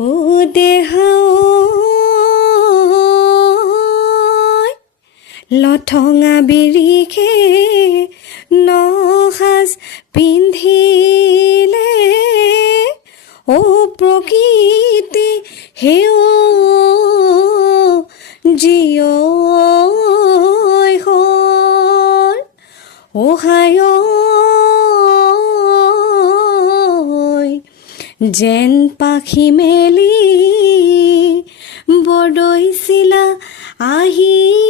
ও দেহাই লঠঙা বিৰিখে নসাজ পিন্ধিলে। ও প্ৰকৃতি হেও জীয় হ'ল। অহায় যেন পাখি মেলি বৰদৈচিলা আহিলে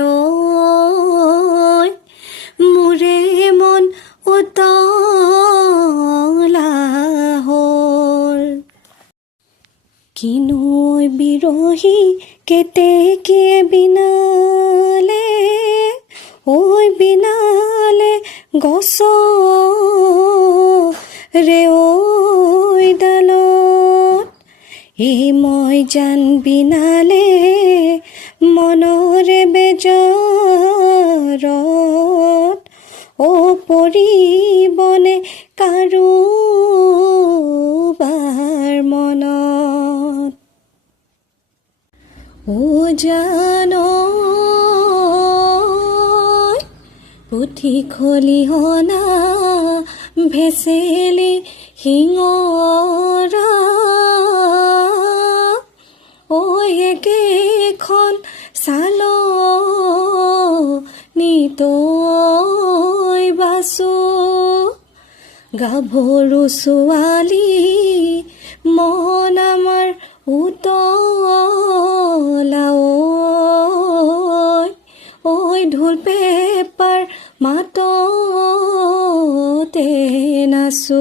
ঐ মোৰে মন উতলা হ'ল। কিনৈ বিৰহী কেতেকীয়ে বিনালে ঐ বিনালে গছ ৰে ঐ ডালত এই মই জান বিনালে মনৰে বেজাৰত অ পৰিবনে কাৰোবাৰ মনত। ও জান, পুথি খলিহনা ভেচেলি শিঙৰা ঐ একেখন চাল নিতৈ বাচো গাভৰু ছোৱালী মন আমাৰ উতলা ঐ ঢোল পেপাৰ तेन सु